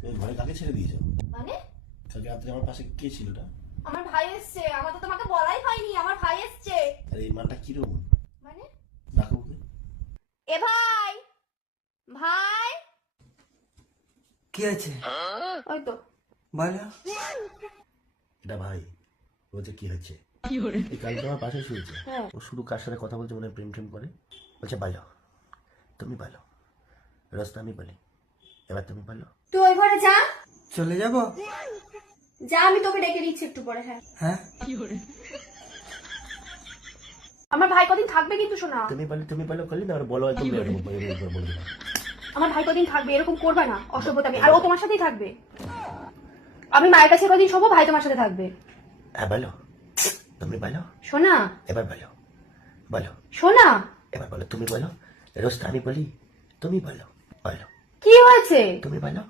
তুমি ঘরে কাকে ছেড়ে দিয়েছো? মানে কালকে রাত্রে আমার পাশে কে ছিল ওটা? আমার ভাই এসছে, আমার তো তোমাকে বলাই হয়নি আমার ভাই এসছে। আরে এই মানটা কিরকম? মানে ডাকো ওকে। এ ভাই, ভাই কি আছে? ওই তো বলো। এটা ভাই বলছে কি হচ্ছে, এই কালকে আমার পাশে শুয়েছে। ও শুধু কার সাথে কথা বলছে, মনে হয় প্রেম করে। বলছে বলো, তুমি বলো। রাস্তা আমি বলি, এবার তুমি বলো। তুই ওই ঘরে যা, চলে যাব? যা আমি তোকে ডেকে দিচ্ছি একটু পরে। হ্যাঁ হ্যাঁ, আমার ভাই কদিন থাকবে কিন্তু শোনা। তুমি বলো করলি না, আর বলো একদম বলে দিলাম। আমার ভাই কদিন থাকবে, এরকম করবে না অসভ্যতামি। আর ও তোমার সাথেই থাকবে। আমি মায়ের কাছে কদিন শোবো, ভাই তোমার সাথে থাকবে। হ্যাঁ বলো, তুমি বলো। শোনা এবার বলো, বলো শোনা, এবার বলো। তুমি বলো, রোজটা আমি বলি, তুমি বলো। বলো কি হয়েছে? তুমি বলো।